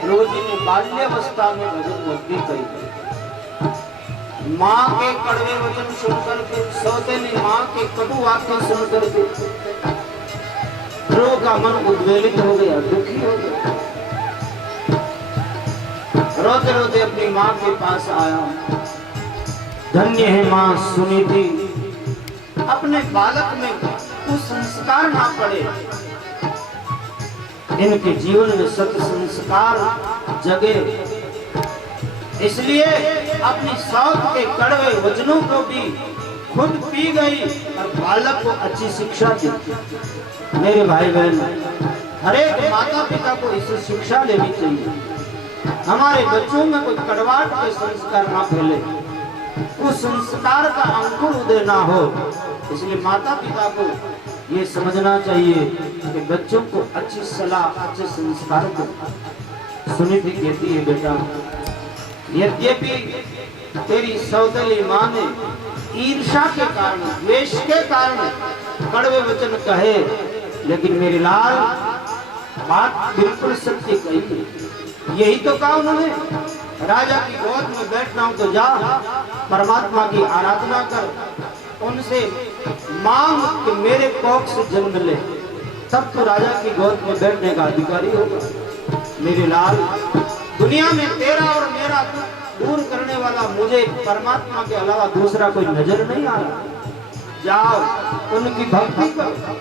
ध्रुव जी ने बाल्यावस्था में भजन भक्ति करी। माँ के कड़वे वचन सुनकर के, सौतेली माँ के कटु वाक्य सुनकर के ध्रुव का मन उद्वेलित हो गया, दुखी हो गया। रोते रोते अपनी माँ के पास आया। धन्य है माँ सुनीति, अपने बालक में कुसंस्कार ना पड़े, इनके जीवन में सत संस्कार जगे, इसलिए अपनी सौत के कड़वे वचनों को भी खुद पी गई और बालक को अच्छी शिक्षा दी। मेरे भाई बहन, हर एक माता पिता को इसे शिक्षा लेनी चाहिए। हमारे बच्चों में कोई कड़वाहट के संस्कार ना फैले, उस संस्कार का अंकुर उदय ना हो। इसलिए माता पिता को ये समझना चाहिए कि बच्चों को अच्छी सलाह, अच्छे संस्कार को। सुनीति कहती है, बेटा यद्यपि तेरी सौतेली माँ ने ईर्ष्या के कारण, द्वेष के कारण कड़वे वचन कहे, लेकिन मेरे लाल बात बिल्कुल सत्य कही। यही तो कहा उन्होंने, राजा की गोद में बैठना हो तो जा, परमात्मा की आराधना कर, उनसे मांग कि मेरे कोख से जन्म ले, तब तो राजा की गोद में बैठने का अधिकारी होगा। मेरे लाल, दुनिया में तेरा और मेरा दूर करने वाला मुझे परमात्मा के अलावा दूसरा कोई नजर नहीं आ रहा। जाओ उनकी भक्ति करो।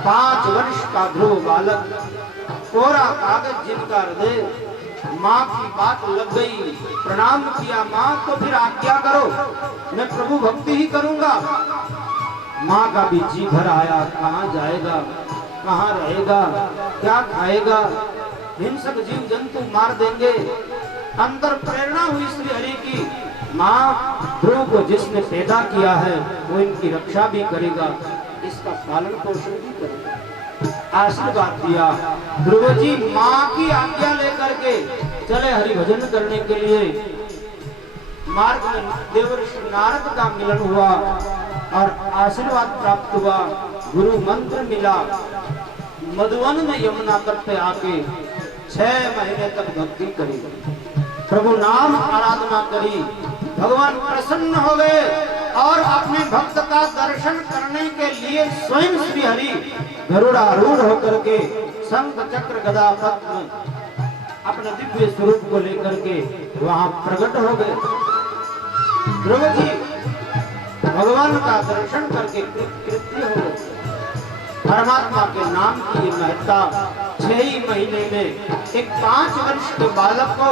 5 वर्ष का ध्रुव बालक, कोरा कागज जिनका हृदय, माँ की बात लग गई, प्रणाम किया। माँ तो फिर आज्ञा करो, मैं प्रभु भक्ति ही करूंगा। माँ का भी जी भर आया, कहाँ जाएगा, कहाँ रहेगा, क्या खाएगा, हिंसक जीव जंतु मार देंगे। अंदर प्रेरणा हुई श्री हरि की, माँ ध्रुव को जिसने पैदा किया है वो इनकी रक्षा भी करेगा, इसका पालन पोषण भी करेगा। आशीर्वाद दिया। ध्रुव जी माँ की आज्ञा लेकर के चले हरि भजन करने के लिए। मार्ग में देवर्षि नारद का मिलन हुआ और आशीर्वाद प्राप्त हुआ, गुरु मंत्र मिला। मधुवन में यमुना तट पे आके 6 महीने तक भक्ति करी, प्रभु नाम आराधना करी। भगवान प्रसन्न हो गए और अपने भक्त का दर्शन करने के लिए स्वयं श्री हरि गरुड़ारूढ़ होकर के शंख चक्र गदा पद्म अपने दिव्य स्वरूप को लेकर के वहां प्रकट हो गए। ध्रुव जी भगवान का दर्शन करके कृत्य हो गए। परमात्मा के नाम की ये महत्ता 6 ही महीने में एक 5 वर्ष के बालक को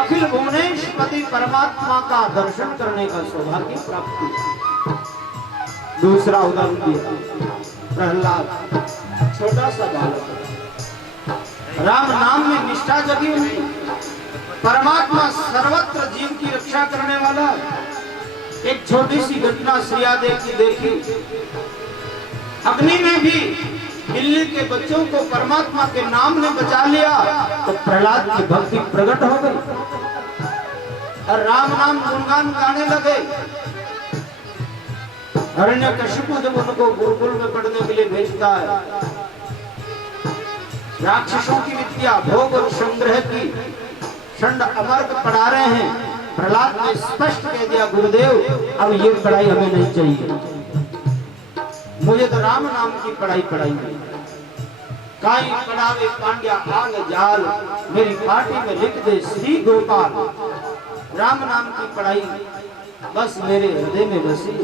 अखिल भुवनेश्वरी परमात्मा का दर्शन करने का सौभाग्य प्राप्त हुआ। दूसरा उदाहरण दिया, प्रहलाद, छोटा सा बालक, राम नाम में निष्ठा जगी हुई। परमात्मा सर्वत्र जीव की रक्षा करने वाला। एक छोटी सी घटना श्रीयादेव की देखी। अग्नि में भी बिल्ली के बच्चों को परमात्मा के नाम ने बचा लिया तो प्रहलाद की भक्ति प्रकट हो गई और राम नाम गुणगान गाने लगे। हिरण्यकशिपु जब उनको गुरुकुल में पढ़ने के लिए भेजता है, राक्षसों की विद्या भोग और संग्रह की षंड अमर्क पढ़ा रहे हैं। प्रहलाद ने स्पष्ट कह दिया, गुरुदेव अब ये पढ़ाई हमें नहीं चाहिए, मुझे तो राम नाम की पढ़ाई है। काई पढ़ावे पांड्या आग जाल, मेरी पार्टी में लिख दे श्री गोपाल। राम नाम की पढ़ाई बस मेरे हृदय में बसी।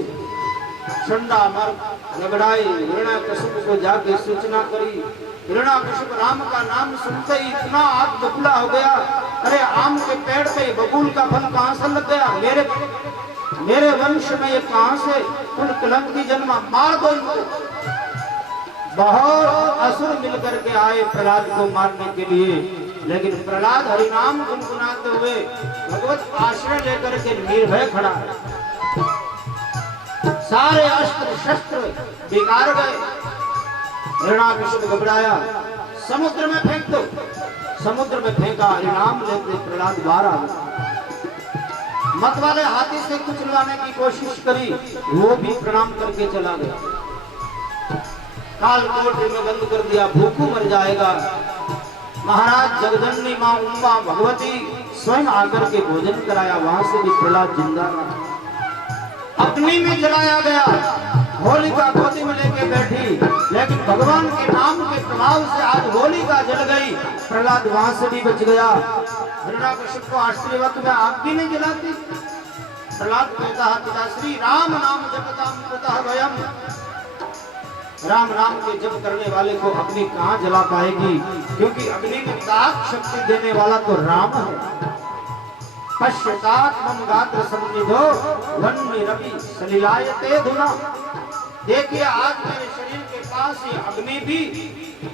षंडा मर रगड़ाई, हिरण्यकशिप को जाके सूचना करी। हिरण्यकशिप राम का नाम सुनते ही इतना आग बबूला हो गया, अरे आम के पेड़ पे बबूल का फल कहां से लग गया, मेरे वंश में ये कहां से उन कलंकी जन्मा, मार दो इनको। बहुत असुर मिलकर के आए प्रहलाद को मारने के लिए, लेकिन प्रहलाद हरिनाम गुनगुनाते हुए भगवत आश्रय लेकर के निर्भय खड़ा है। सारे अस्त्र शस्त्र बेकार गए। हिरण्यकशिप घबराया, समुद्र में फेंक दो। समुद्र में फेंका, हरिनाम लेते प्रहलाद बाहर आ गया। मत वाले हाथी से कुछ लाने की कोशिश करी, वो भी प्रणाम करके चला गया। काल कोठरी में बंद कर दिया, भूखों मर जाएगा। महाराज जगदंबी मां उमा भगवती स्वयं आकर के भोजन कराया। वहां से भी प्रहलाद जिंदा रहा। अग्नि में जलाया गया, होलिका गोदी में लेके बैठी, लेकिन भगवान के नाम के प्रभाव से आज होलिका जल गई, प्रहलाद वहां से भी बच गया। हिरण्यकशिपु को आश्चर्य हुआ, तुम्हें आग भी नहीं जलाती? प्रहलाद कहता है, पिताश्री राम नाम जपताम कुतः भयम्। राम नाम के जप करने वाले को अग्नि कहाँ जला पाएगी, क्योंकि अग्नि में ताक शक्ति देने वाला तो राम है। पश्चात मम गात्र संनिधो वन्य रवि सलिलायते धुना। देखिए आज मेरे शरीर के पास ये अग्नि भी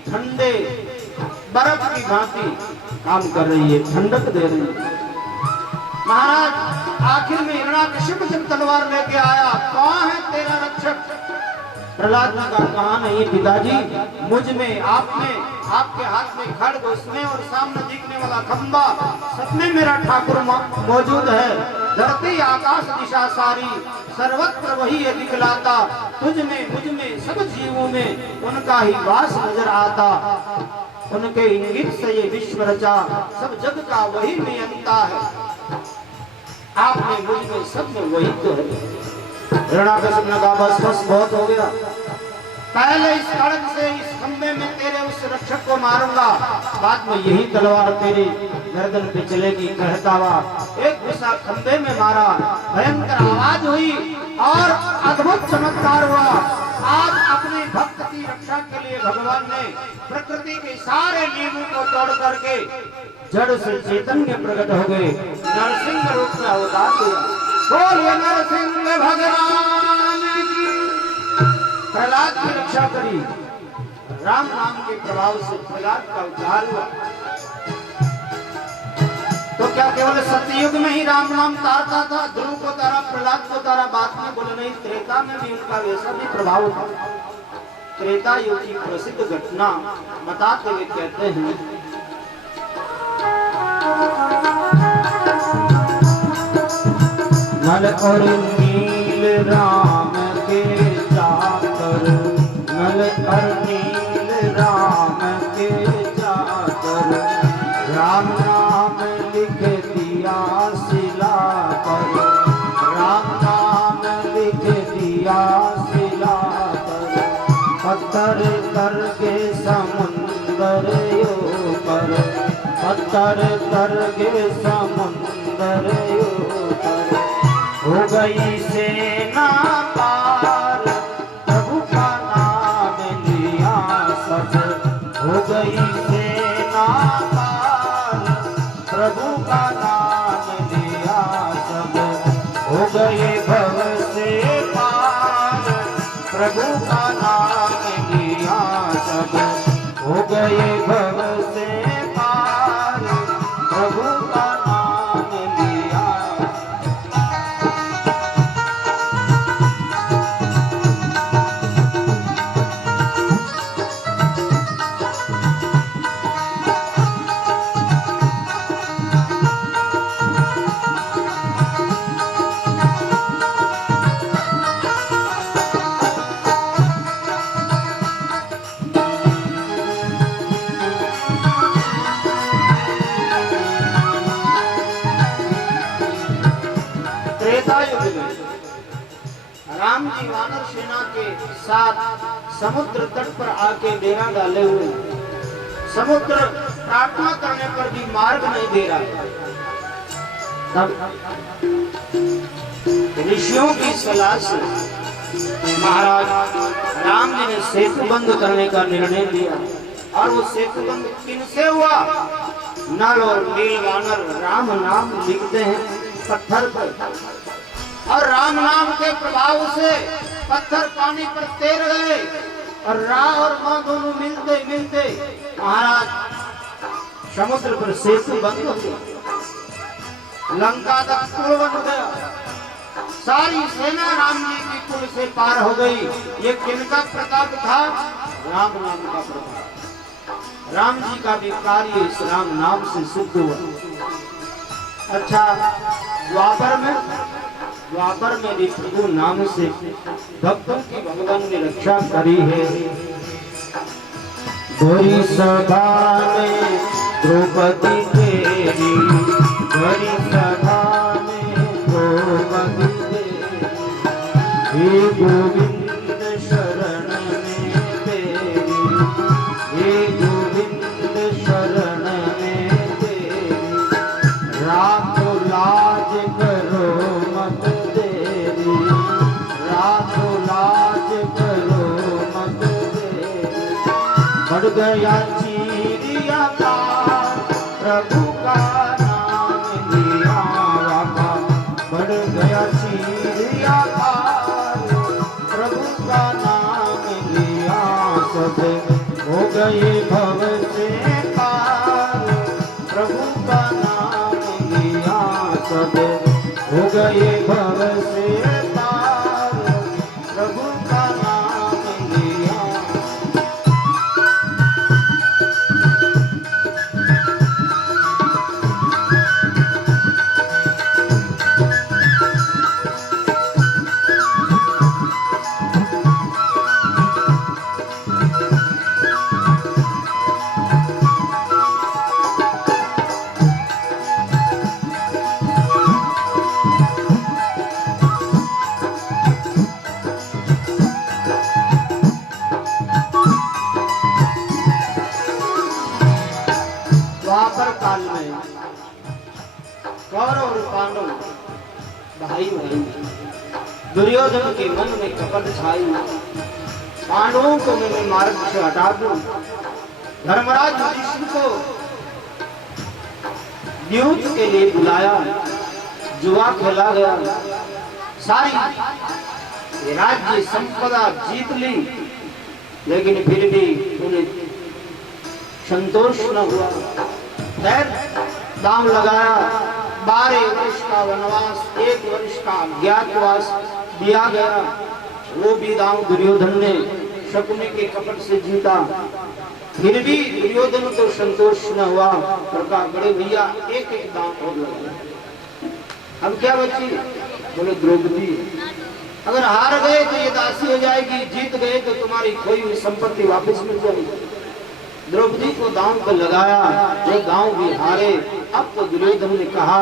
ठंडे बर्फ की भांति काम कर रही है, ठंडक दे रही है। महाराज आखिर में हिरण्यकशिपु जब तलवार लेके आया, कौन है तेरा रक्षक? प्रहलाद ने कहा नहीं पिताजी, मुझ में, आप में, आपके हाथ में खड्ग, उसमें और सामने दिखने वाला खंबा, सब में मेरा ठाकुर मौजूद है। धरती आकाश दिशा सारी सर्वत्र वही है दिखलाता। तुझ में, मुझ में, सब जीवों में उनका ही वास नजर आता। उनके इंगित से ये विश्व रचा, सब जग का वही नियंता है। आप में, मुझ में, सब में वही तो है। हिरण्यकशिपु ने कहा बस बहुत हो गया, पहले इस खड्ग से इस खंबे में तेरे उस रक्षक को मारूंगा, बाद में यही तलवार तेरे गर्दन पे चलेगी। कहता हुआ एक घुसा खंबे में मारा, भयंकर आवाज हुई और अद्भुत चमत्कार हुआ। आज अपने भक्त की रक्षा के लिए भगवान ने प्रकृति के सारे नियमों को तोड़ करके जड़ से चैतन्य प्रकट हो गए, नरसिंह रूप में अवतार दिया। बोलिए नरसिंह भगवान की। प्रहलाद की रक्षा करी, राम नाम के प्रभाव से प्रहलाद का उद्धार हुआ। तो क्या केवल सतयुग में ही राम नाम तारता था? ध्रुव को तारा, प्रहलाद को तारा, बात में बोले नहीं, त्रेता में भी उनका वैसा भी प्रभाव था। त्रेता युग की प्रसिद्ध घटना बताते हुए कहते हैं, नल और नील राम के जाकर, नल और नील राम के जाकर, राम नाम लिख दिया शिला पर, राम नाम लिख दिया शिला पर, पत्थर करके समुंदर यो पर, पत्थर करके समुंदर यो पर, हो गई सेना पार, प्रभु का नाम लिया सब, हो गई सेना पार, प्रभु का नाम लिया सब, हो गए भव से पार, प्रभु का नाम लिया सब, हो गए भव से पार, प्रभु का नाम लिया। राम जी वानर सेना के साथ समुद्र तट पर आके डेरा डाले हुए, समुद्र प्रार्थना करने पर भी मार्ग नहीं दे रहा। तब ऋषियों की सलाह से महाराज राम जी ने सेतु बंद करने का निर्णय लिया। और वो सेतु बंद किनसे हुआ? नल और नील वानर राम नाम लिखते हैं पत्थर पर, और राम नाम के प्रभाव से पत्थर पानी पर तैर गए, और रा और मां दोनों मिलते मिलते महाराज समुद्र पर सेतु बंद हो गया। लंका तक पुल बन गया, सारी सेना राम जी की पुल से पार हो गई। ये किनका प्रताप था? राम नाम का प्रताप। राम जी का भी कार्य इस राम नाम से सिद्ध हुआ। अच्छा, द्वापर में भी प्रभु नाम से भक्तों की भगवान ने रक्षा करी है। गोरी सभा में द्रौपदी तेरी बड़ी सभा में द्रौपदी तेरी, हे गोविंद शरण में तेरी, हे गोविंद शरण में तेरी, राखो लाज करो मत देरी, राखो लाज करो मत देरी। बढ़ गया चीरिया का प्रभु का नाम लिया बाबा, बढ़ गया चीरिया का प्रभु का नाम लिया, सब हो गए भव से पार, प्रभु का नाम लिया, सब हो गए भव से पार, प्रभु का नाम लिया। द्वापर काल में कौरव और पांडव भाई भाई, दुर्योधन के मन में कपट छाई, पांडवों को मैंने मार्ग से हटा दूं, धर्मराज युधिष्ठिर को युद्ध के लिए बुलाया, जुआ खेला गया, सारी राज्य संपदा जीत ली, लेकिन फिर भी उन्हें संतोष न हुआ। खैर दाम लगाया, 12 वर्ष का वनवास, 1 वर्ष का अज्ञातवास दिया गया, वो भी दाम दुर्योधन ने शकुनी के कपट से जीता, फिर भी दुर्योधन को संतोष न हुआ। प्रकार बड़े भैया एक एक दाम और लगाया, अब क्या बची? बोले द्रौपदी, अगर हार गए तो ये दासी हो जाएगी, जीत गए तो तुम्हारी खोई हुई संपत्ति वापस मिल जाएगी। द्रौपदी को दांव पर लगाया, ये गांव भी हारे। अब तो दुर्योधन ने कहा,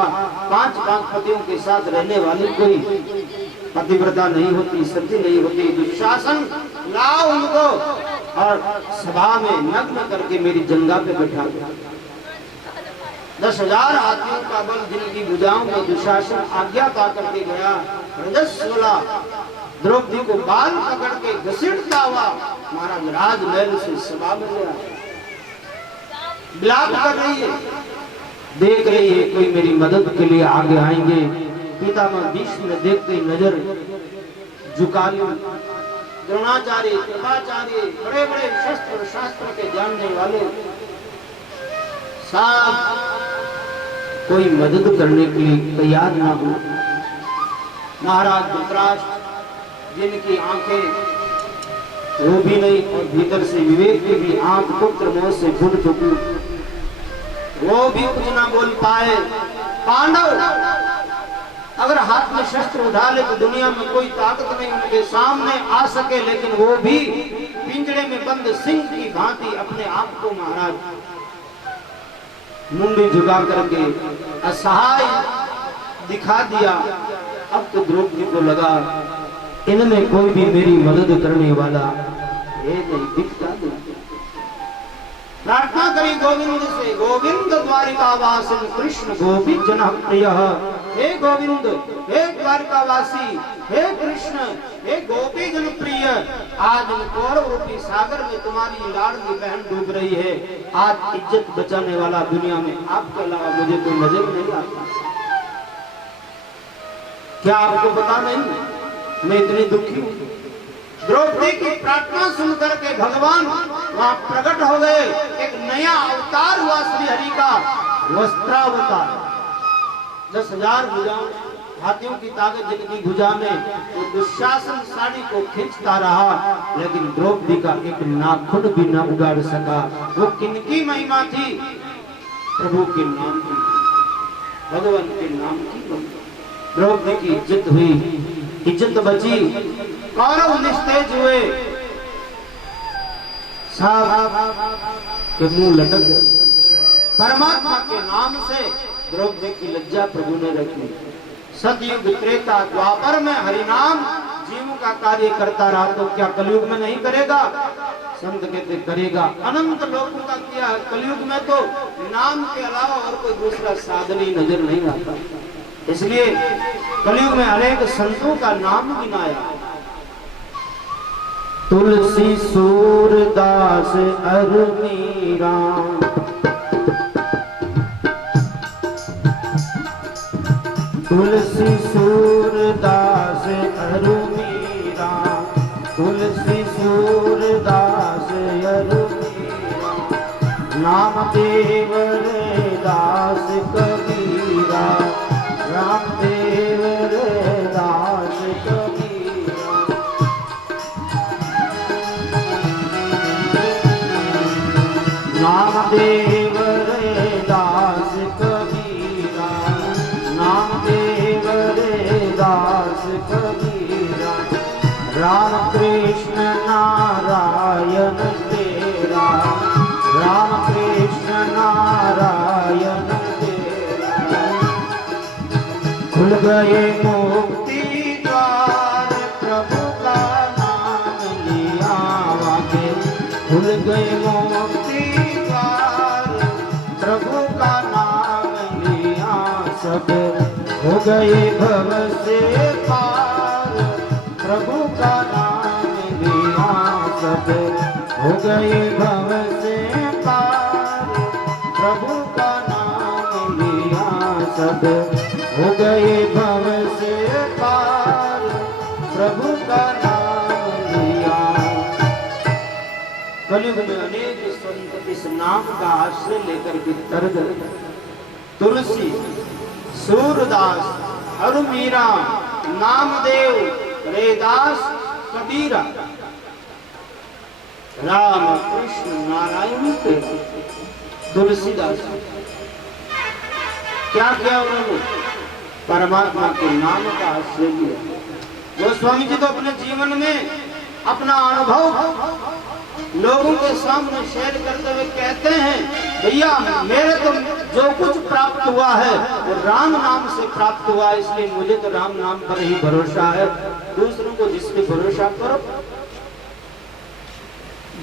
5 पतियों के साथ रहने वाली कोई पतिव्रता नहीं होती, सती नहीं होती, दुशासन लाओ उनको, और सभा में नग्न करके मेरी जंगा पे बैठा दिया। 10,000 हाथियों का बल जिनकी भुजाओं में दुशासन आज्ञा पा करके गया, रजस्वला द्रौपदी को बाल पकड़ के घसीटता हुआ महाराज राजमहल से सभा में गया। विलाप कर रही है, देख रही है कोई मेरी मदद के लिए आगे आएंगे। पितामह भीष्म ने देखते ही नजर झुका ली। द्रोणाचार्य, कृपाचार्य, बड़े बड़े शस्त्र शास्त्र के जानने वाले सब कोई मदद करने के लिए तैयार ना हो। महाराज धृतराष्ट्र, जिनकी आंखें वो भी नहीं और भीतर से विवेक की भी आंख पुत्र मोह से फूट चुकी, वो भी कुछ ना बोल पाए। पांडव अगर हाथ में शस्त्र उठा ले तो दुनिया में कोई ताकत नहीं उनके सामने आ सके, लेकिन वो भी पिंजड़े में बंद सिंह की भांति अपने आप को महाराज मुंडी झुका करके असहाय दिखा दिया। अब तो द्रौपदी को लगा इनमें कोई भी मेरी मदद करने वाला ये नहीं दिखता। प्रार्थना करी गोविंद से, गोविंद द्वारिकावासिन कृष्ण गोपी जन प्रिय। हे गोविंद, हे द्वारिकावासी, हे कृष्ण, हे गोपी जन प्रिय, आज कौरव रूपी सागर में तुम्हारी लाडली बहन डूब रही है। आज इज्जत बचाने वाला दुनिया में आपके अलावा मुझे कोई नजर नहीं आता। क्या आपको पता नहीं मैं इतनी दुखी हूं? द्रौपदी की प्रार्थना सुनकर के भगवान वहां प्रकट हो गए। एक नया अवतार हुआ श्री हरि का, वस्त्रावतार। 10,000 भुजाओं, हाथियों की ताकत जिनकी भुजा में, वो दुशासन साड़ी को खींचता रहा, लेकिन द्रौपदी का एक नाखून भी न उगाड़ सका। वो किनकी महिमा थी? प्रभु के नाम की, भगवान के नाम की। द्रौपदी की इज्जत हुई, इज्जत बची, कौरव निस्तेज हुए, साहब के मुंह लटक गए। परमात्मा के नाम से द्रौपदी की लज्जा प्रभु ने रखी। सतयुग त्रेता द्वापर में हरिनाम जीव का कार्य करता रहा तो क्या कलयुग में नहीं करेगा? संत कहते करेगा। अनंत लोगों का किया है, कलयुग में तो नाम के अलावा और कोई दूसरा साधन ही नजर नहीं आता। इसलिए कलयुग में अनेक संतों का नाम गिनाया। तुलसी सूरदास अरु मीरा, तुलसी सूरदास अरु मीरा, तुलसी सूरदास अरु मीरा, नामदेव रे दास कबीरा, रामदेव रे दास कबीरा। नामदेव रे दास कबीरा, नामदेव रे दास कबीरा, राम कृष्ण नारायण तेरा, राम कृष्ण नारायण तेरा। खुल गए मुक्ति द्वार प्रभु का नाम लिया वाके, खुल गए मुक्ति द्वार प्रभु का नाम लिया, सब हो गए भव से पार प्रभु का नाम लिया, सब हो गए भव से पार प्रभु का नाम लिया, सब हो गए भव से पार प्रभु का नाम लिया। कलयुग में अनेक संत इस नाम का आश्रय लेकर के तर गए। तुलसी, सूरदास अरु मीरा, नामदेव रेदास कबीरा, राम कृष्ण नारायण तेरा। तुलसीदास क्या किया उन्होंने? परमात्मा के नाम का आश्रय लिया। गोस्वामी जी तो अपने जीवन में अपना अनुभव लोगों के सामने शेयर करते हुए कहते हैं, भैया मेरे तो जो कुछ प्राप्त हुआ है वो राम नाम से प्राप्त हुआ है, इसलिए मुझे तो राम नाम पर ही भरोसा है। दूसरों को जिस पे भरोसा करो,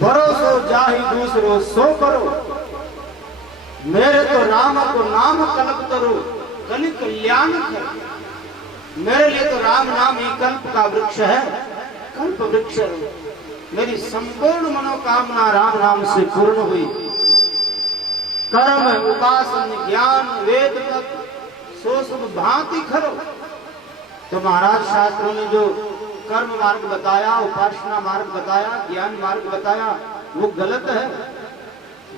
भरोसो जाहि दूसरो सो करो, मेरे तो राम को नाम कल्प करो, कलि कल्याण करो। मेरे लिए तो राम नाम ही कल्प का वृक्ष है, कल्प वृक्ष। मेरी संपूर्ण मनोकामना राम नाम से पूर्ण हुई। कर्म उपासन ज्ञान वेद तक सो सब भांति खरो। तो महाराज शास्त्रों ने जो कर्म मार्ग बताया, उपासना मार्ग बताया, ज्ञान मार्ग बताया, वो गलत है।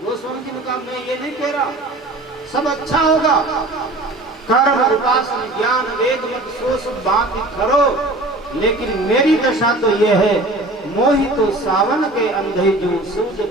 गोस्वामी जी ने कहा मैं ये नहीं कह रहा, सब अच्छा होगा। कर्म उपासना ज्ञान वेद मत सो सब भांति खरो, लेकिन मेरी दशा तो यह है, मोहि तो सावन के अंधे जो सूझ